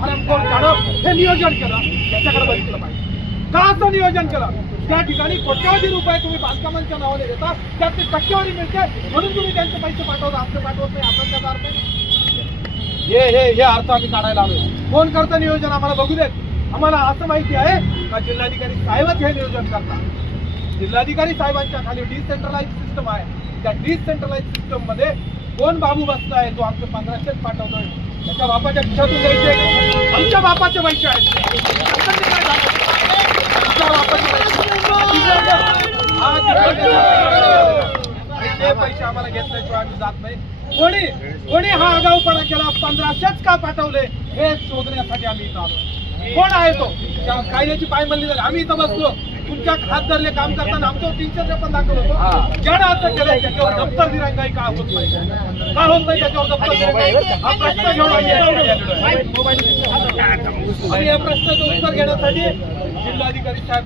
हरामखोर काढप हे नियोजन केलं, याच्याकडे बघितलं पाहिजे. का असं नियोजन केलं? त्या ठिकाणी कोट्यावधी रुपये तुम्ही बांधकामांच्या नावाने देता, त्यातली टक्केवारी मिळते म्हणून तुम्ही त्यांचे पैसे पाठवता, असं पाठवत नाही. आपण त्याचा अर्थ हे अर्थ आम्ही काढायला आलोय. कोण करतं नियोजन आम्हाला बघू देत. आम्हाला असं माहिती आहे का जिल्हाधिकारी साहेबच हे नियोजन करतात. जिल्हाधिकारी साहेबांच्या खाली डिसेंट्रलाइज सिस्टम आहे. त्या डिसेंट्रलाइज सिस्टम मध्ये कोण बाबू बसलाय जो आमचे 1500 पाठवतोय, त्याच्या बापाच्या खिशातून द्यायचे, आमच्या बापाचे पैसे आहेत. ते पैसे आम्हाला घेतल्याशिवाय आम्ही जात नाही. कोणी हा आगाऊपणा केला, 1500च का पाठवले हे शोधण्यासाठी आम्ही इथं आलो. कोण आहे तो? कायद्याची पायमल्ली झाली, आम्ही इथं बसलो, तुमच्या हात धरले काम करताना आमच्यावर 300 पण दाखल होतो. ज्यानं असं केलंय त्याच्यावर दप्तर दिरंगाई का होत नाही, का होत नाही त्याच्यावर दप्तर दिरंगाई? हा प्रश्न घेऊन आम्ही आणि या प्रश्नाचं उत्तर घेण्यासाठी जिल्हाधिकारी साहेब